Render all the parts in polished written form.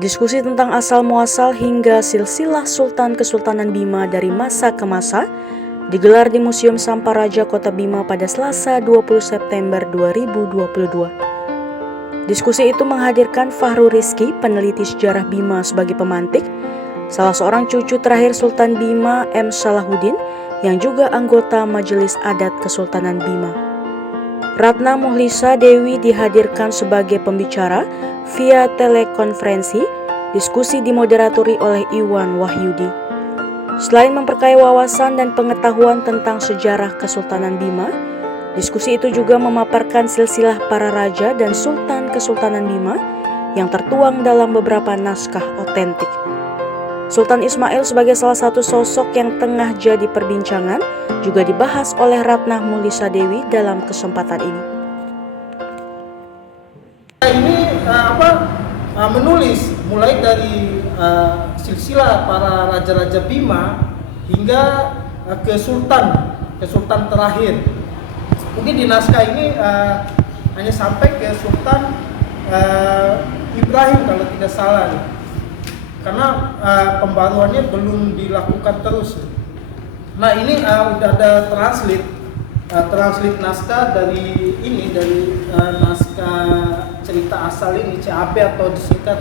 Diskusi tentang asal-muasal hingga silsilah Sultan Kesultanan Bima dari masa ke masa digelar di Museum Samparaja Kota Bima pada Selasa 20 September 2022. Diskusi itu menghadirkan Fahru Rizky, peneliti sejarah Bima sebagai pemantik, salah seorang cucu terakhir Sultan Bima M. Salahuddin yang juga anggota Majelis Adat Kesultanan Bima. Ratna Muhlisa Dewi dihadirkan sebagai pembicara via telekonferensi. Diskusi dimoderatori oleh Iwan Wahyudi. Selain memperkaya wawasan dan pengetahuan tentang sejarah Kesultanan Bima, diskusi itu juga memaparkan silsilah para raja dan sultan Kesultanan Bima yang tertuang dalam beberapa naskah otentik. Sultan Ismail sebagai salah satu sosok yang tengah jadi perbincangan juga dibahas oleh Ratna Muhlisa Dewi dalam kesempatan ini. Menulis mulai dari silsilah para raja-raja Bima hingga ke sultan terakhir. Mungkin di naskah ini hanya sampai ke Sultan Ibrahim kalau tidak salah, karena pembaruannya belum dilakukan terus. Nah ini udah ada translate naskah dari naskah cerita asal ini CAP atau disingkat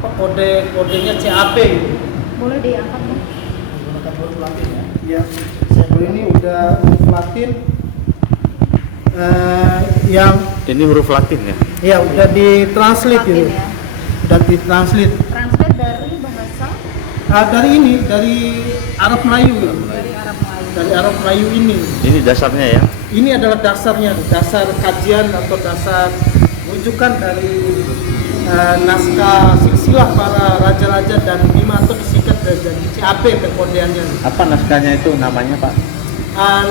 kodenya CAP gitu. Boleh diangkat Bang? Menggunakan huruf Latin ya. Iya. Saya ini udah huruf Latin yang ini huruf Latin ya? Iya, udah ditranslate gitu. Ya. Udah ditranslate. Translate dari bahasa? Dari Arab Melayu. Dari Arab Melayu. Dari Arab Melayu ini. Ini dasarnya ya? Ini adalah dasarnya, dasar kajian atau dasar rujukan dari naskah silsilah para raja-raja dan Bima atau disingkat dari CAP kekodeannya. Apa naskahnya itu namanya Pak?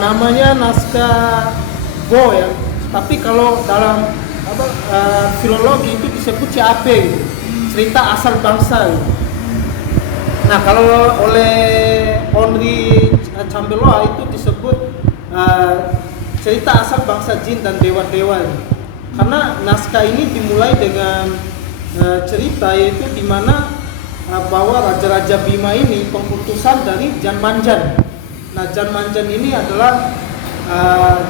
Namanya naskah Go ya, tapi kalau dalam filologi itu disebut CAP, cerita asal bangsa. Nah kalau oleh Henri Chamberlain itu disebut cerita asal bangsa jin dan dewa-dewa. Karena naskah ini dimulai dengan cerita yaitu di mana bahwa raja-raja Bima ini pengutusan dari Janmanjan. Nah Janmanjan ini adalah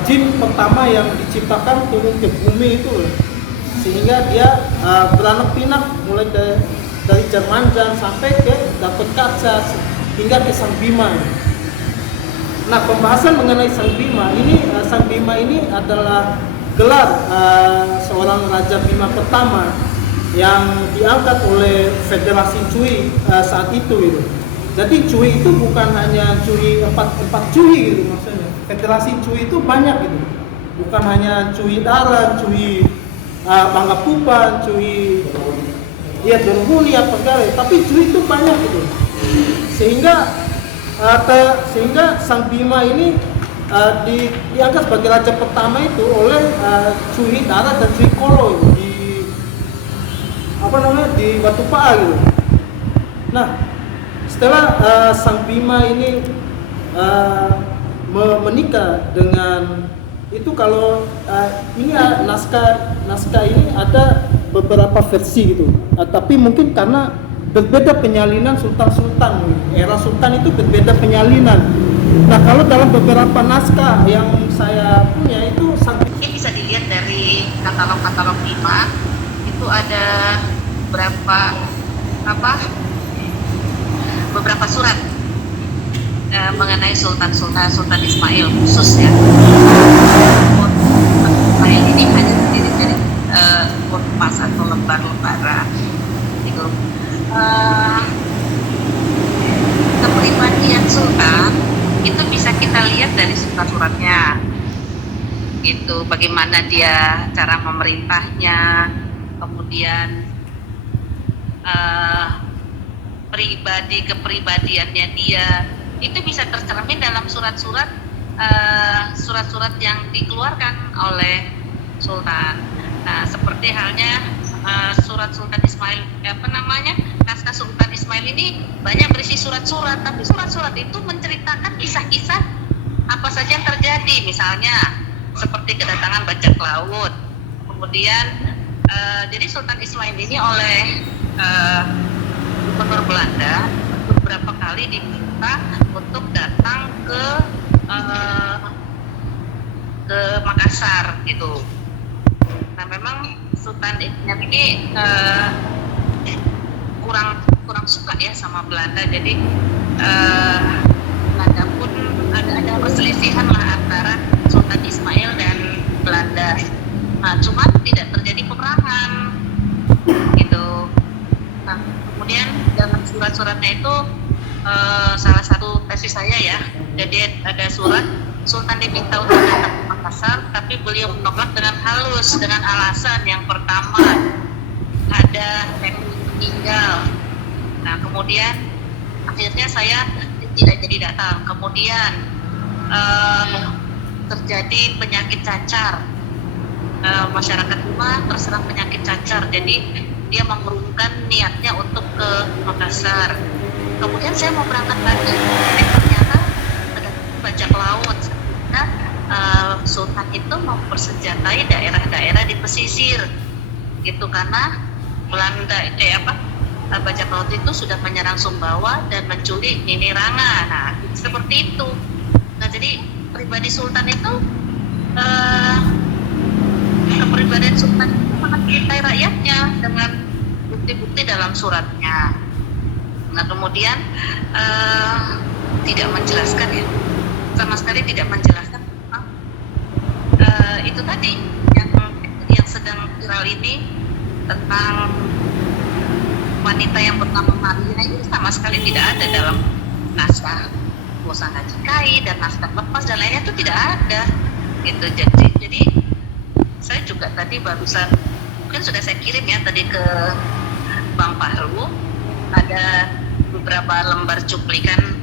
jin pertama yang diciptakan turun ke bumi itu, sehingga dia beranak pinak mulai dari Janmanjan sampai ke Dapat Kaca hingga ke Sang Bima. Nah pembahasan mengenai Sang Bima ini adalah gelar seorang Raja Bima pertama yang diangkat oleh Federasi Cui saat itu gitu. Jadi Cui itu bukan hanya Cui empat Cui gitu maksudnya. Federasi Cui itu banyak gitu. Bukan hanya Cui Darat, Cui Bangkapupan, Cui Dorhuni apa segala, tapi Cui itu banyak gitu. Sehingga Sang Bima ini diangkat sebagai raja pertama itu oleh Cui Darat dan Cui Kolo di Batu Pa'a gitu. Nah setelah Sang Bima ini menikah dengan itu, kalau ini naskah ini ada beberapa versi gitu, tapi mungkin karena berbeda penyalinan sultan-sultan, era sultan itu berbeda penyalinan. Nah kalau dalam beberapa naskah yang saya punya itu ini bisa dilihat dari katalog Bima, itu ada beberapa surat mengenai Sultan Ismail khusus ya. Ismail ini hanya terdiri dari kertas atau lembar-lembar itu. Kepribadian Sultan itu bisa kita lihat dari surat-suratnya. Itu bagaimana dia cara memerintahnya, kemudian kepribadiannya dia itu bisa tercermin dalam surat-surat yang dikeluarkan oleh Sultan. Nah, seperti halnya surat Sultan Ismail, naskah Sultan Ismail ini banyak berisi surat-surat, tapi surat-surat itu menceritakan kisah-kisah apa saja yang terjadi, misalnya seperti kedatangan bajak laut, kemudian jadi Sultan Ismail ini oleh Gubernur Belanda beberapa kali diminta untuk datang ke Makassar gitu. Nah memang Sultan Ignat ini kurang suka ya sama Belanda, jadi Belanda pun ada perselisihan lah antara Sultan Ismail dan Belanda. Nah cuma tidak terjadi peperangan gitu. Nah kemudian dalam surat-suratnya itu salah satu tesis saya ya, jadi ada surat Sultan diminta untuk datang ke Makassar, tapi beliau menolak dengan halus dengan alasan yang pertama ada meninggal. Nah kemudian akhirnya saya tidak jadi datang. Kemudian terjadi penyakit cacar, masyarakat Bima terserang penyakit cacar, jadi dia mengurungkan niatnya untuk ke Makassar. Kemudian saya mau berangkat lagi, ternyata ada bajak laut. Sultan itu mempersenjatai daerah-daerah di pesisir gitu, karena Belanda bajak laut itu sudah menyerang Sumbawa dan menculik Nini Ranga. Nah seperti itu. Nah jadi pribadi Sultan itu kepribadian Sultan itu mencintai rakyatnya dengan bukti-bukti dalam suratnya. Nah kemudian tidak menjelaskan ya, sama sekali tidak menjelaskan tentang itu tadi yang sedang viral ini, tentang wanita yang bernama Maria. Ini sama sekali tidak ada dalam naskah Pusaka Cikai dan naskah lepas dan lainnya, itu tidak ada gitu. Jadi saya juga tadi barusan, mungkin sudah saya kirim ya tadi ke Bang Fahru, ada beberapa lembar cuplikan